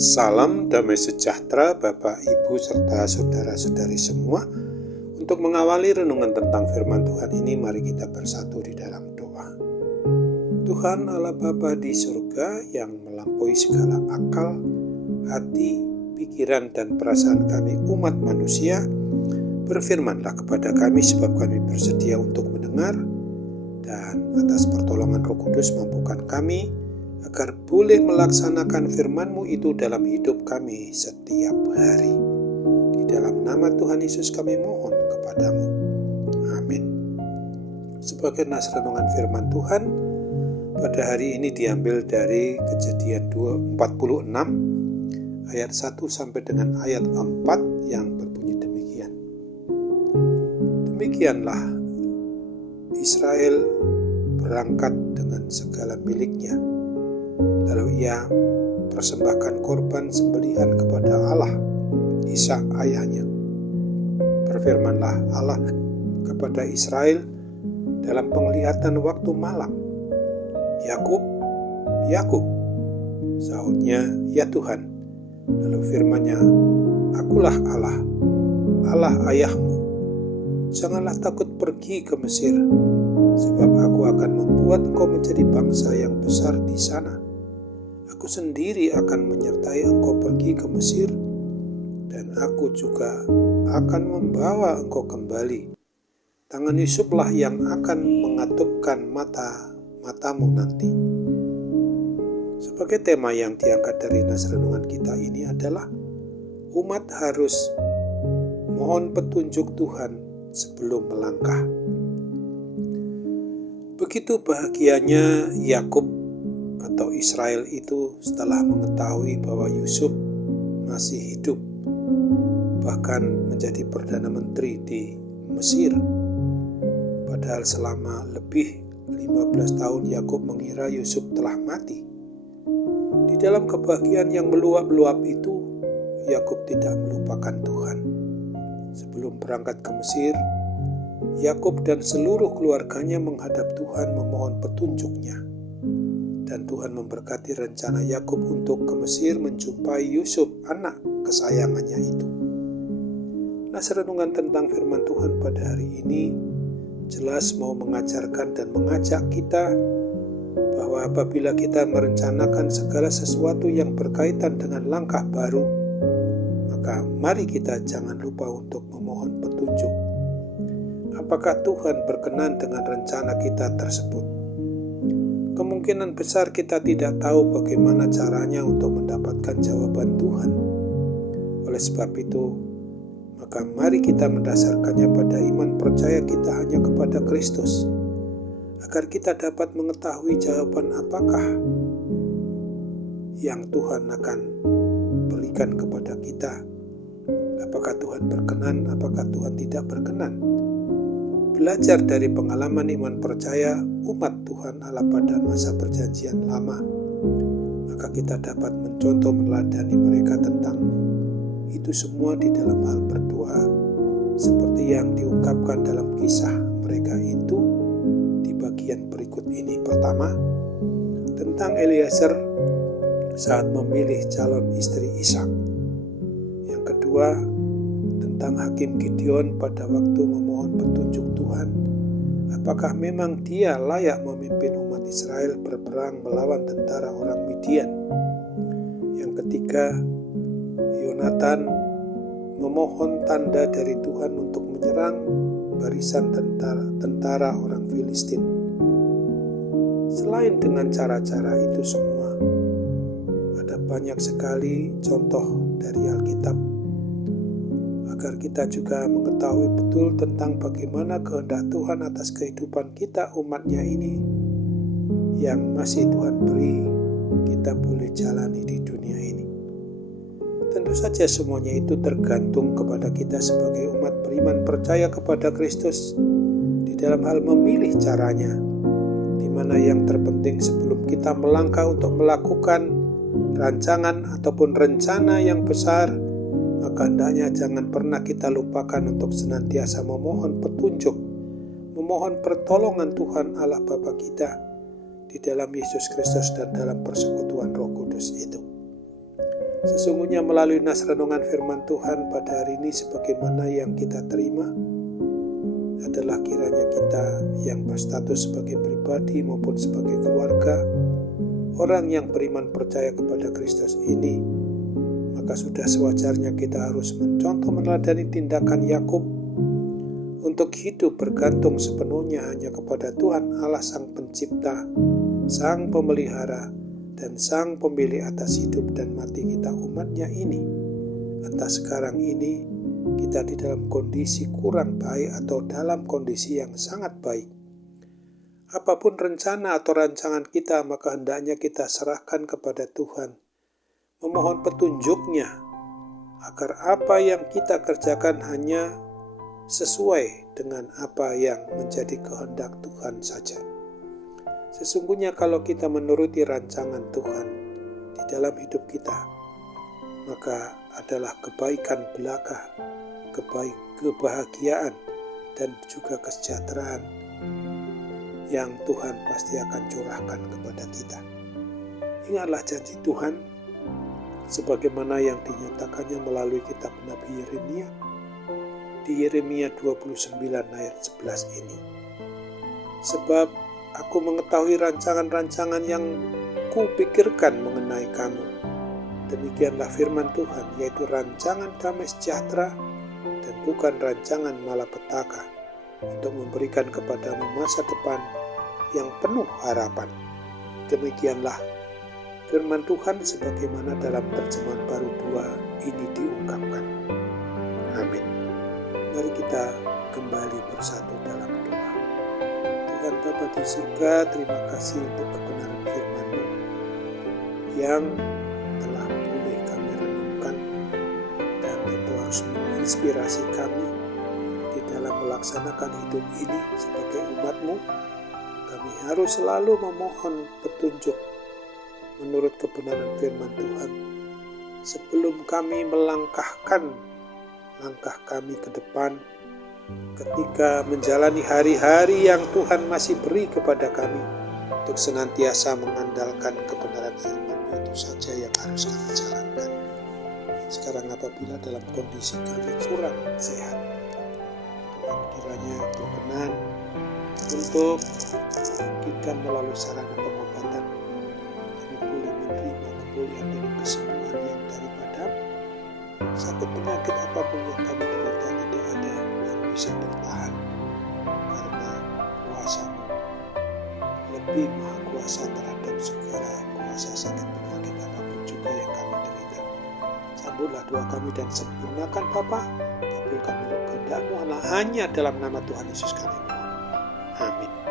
Salam damai sejahtera Bapak, Ibu, serta saudara-saudari semua. Untuk mengawali renungan tentang firman Tuhan ini, mari kita bersatu di dalam doa. Tuhan Allah Bapa di surga yang melampaui segala akal, hati, pikiran, dan perasaan kami umat manusia, berfirmanlah kepada kami sebab kami bersedia untuk mendengar, dan atas pertolongan Roh Kudus mampukan kami agar boleh melaksanakan firman-Mu itu dalam hidup kami setiap hari. Di dalam nama Tuhan Yesus kami mohon kepadamu. Amin. Sebagai nas renungan firman Tuhan pada hari ini diambil dari Kejadian 46 ayat 1 sampai dengan ayat 4 yang berbunyi demikian. Demikianlah Israel berangkat dengan segala miliknya. Lalu ia persembahkan korban sembelihan kepada Allah, Ishak ayahnya. Berfirmanlah Allah kepada Israel dalam penglihatan waktu malam, "Yakub, Yakub." Sahutnya, "Ya Tuhan." Lalu firman-Nya, "Akulah Allah, Allah ayahmu. Janganlah takut pergi ke Mesir, sebab aku akan membuat engkau menjadi bangsa yang besar di sana. Aku sendiri akan menyertai engkau pergi ke Mesir, dan aku juga akan membawa engkau kembali. Tangan Yusuflah yang akan mengatupkan matamu nanti." Sebagai tema yang diangkat dari nas renungan kita ini adalah umat harus mohon petunjuk Tuhan sebelum melangkah. Begitu bahagianya Yakub atau Israel itu setelah mengetahui bahwa Yusuf masih hidup, bahkan menjadi Perdana Menteri di Mesir. Padahal selama lebih 15 tahun Yakub mengira Yusuf telah mati. Di dalam kebahagiaan yang meluap-luap itu, Yakub tidak melupakan Tuhan. Sebelum berangkat ke Mesir, Yakub dan seluruh keluarganya menghadap Tuhan memohon petunjuknya. Dan Tuhan memberkati rencana Yakub untuk ke Mesir menjumpai Yusuf, anak kesayangannya itu. Nas renungan tentang firman Tuhan pada hari ini jelas mau mengajarkan dan mengajak kita bahwa apabila kita merencanakan segala sesuatu yang berkaitan dengan langkah baru, maka mari kita jangan lupa untuk memohon petunjuk. Apakah Tuhan berkenan dengan rencana kita tersebut? Kemungkinan besar kita tidak tahu bagaimana caranya untuk mendapatkan jawaban Tuhan. Oleh sebab itu, maka mari kita mendasarkannya pada iman percaya kita hanya kepada Kristus, agar kita dapat mengetahui jawaban apakah yang Tuhan akan berikan kepada kita. Apakah Tuhan berkenan, apakah Tuhan tidak berkenan. Belajar dari pengalaman iman percaya umat Tuhan Allah pada masa perjanjian lama, maka kita dapat mencontoh meneladani mereka tentang itu semua di dalam hal berdoa, seperti yang diungkapkan dalam kisah mereka itu di bagian berikut ini. Pertama, tentang Eliezer saat memilih calon istri Ishak. Yang kedua, tentang Hakim Gideon pada waktu memohon petunjuk Tuhan, apakah memang dia layak memimpin umat Israel berperang melawan tentara orang Midian. Yang ketiga, Yonatan memohon tanda dari Tuhan untuk menyerang barisan tentara orang Filistin. Selain dengan cara-cara itu semua, ada banyak sekali contoh dari Alkitab, agar kita juga mengetahui betul tentang bagaimana kehendak Tuhan atas kehidupan kita umatnya ini yang masih Tuhan beri kita boleh jalani di dunia ini. Tentu saja semuanya itu tergantung kepada kita sebagai umat beriman percaya kepada Kristus di dalam hal memilih caranya, di mana yang terpenting sebelum kita melangkah untuk melakukan rancangan ataupun rencana yang besar, maka hendaknya jangan pernah kita lupakan untuk senantiasa memohon petunjuk, memohon pertolongan Tuhan Allah Bapa kita di dalam Yesus Kristus dan dalam persekutuan Roh Kudus itu. Sesungguhnya melalui nas renungan firman Tuhan pada hari ini sebagaimana yang kita terima adalah kiranya kita yang berstatus sebagai pribadi maupun sebagai keluarga, orang yang beriman percaya kepada Kristus ini, maka sudah sewajarnya kita harus mencontoh meneladani tindakan Yakub untuk hidup bergantung sepenuhnya hanya kepada Tuhan Allah Sang Pencipta, Sang Pemelihara, dan Sang Pemilik atas hidup dan mati kita umatnya ini. Entah sekarang ini kita di dalam kondisi kurang baik atau dalam kondisi yang sangat baik. Apapun rencana atau rancangan kita, maka hendaknya kita serahkan kepada Tuhan. Memohon petunjuknya, agar apa yang kita kerjakan hanya sesuai dengan apa yang menjadi kehendak Tuhan saja. Sesungguhnya kalau kita menuruti rancangan Tuhan di dalam hidup kita, maka adalah kebaikan belaka, kebahagiaan, dan juga kesejahteraan yang Tuhan pasti akan curahkan kepada kita. Ingatlah janji Tuhan sebagaimana yang dinyatakannya melalui kitab Nabi Yeremia di Yeremia 29 ayat 11 ini. Sebab aku mengetahui rancangan-rancangan yang kupikirkan mengenai kamu. Demikianlah firman Tuhan, yaitu rancangan damai sejahtera dan bukan rancangan malapetaka, untuk memberikan kepadamu masa depan yang penuh harapan. Demikianlah firman Tuhan sebagaimana dalam terjemahan baru 2 ini diungkapkan. Amin. Mari kita kembali bersatu dalam doa. Tuhan Bapa di surga, terima kasih untuk kebenaran firman-Mu yang telah boleh kami renungkan dan tentu harus menginspirasi kami di dalam melaksanakan hidup ini sebagai umat-Mu. Kami harus selalu memohon petunjuk menurut kebenaran firman Tuhan sebelum kami melangkahkan langkah kami ke depan ketika menjalani hari-hari yang Tuhan masih beri kepada kami, untuk senantiasa mengandalkan kebenaran firman-Mu itu saja yang harus kami jalankan. Sekarang apabila dalam kondisi kami kurang sehat, Tuhan kiranya berkenan untuk kita melalui sarana pengobatan kami boleh menerima kepulihan dan kesembuhan yang daripada sakit penyakit apapun yang kami derita. Tidak ada yang bisa bertahan karena kuasa-Mu lebih maha kuasa terhadap segala kuasa sakit penyakit apapun juga yang kami derita. Sambutlah doa kami dan sempurnakan Bapa, kabulkan kehendak-Mu hanya dalam nama Tuhan Yesus kami mohon. Amin.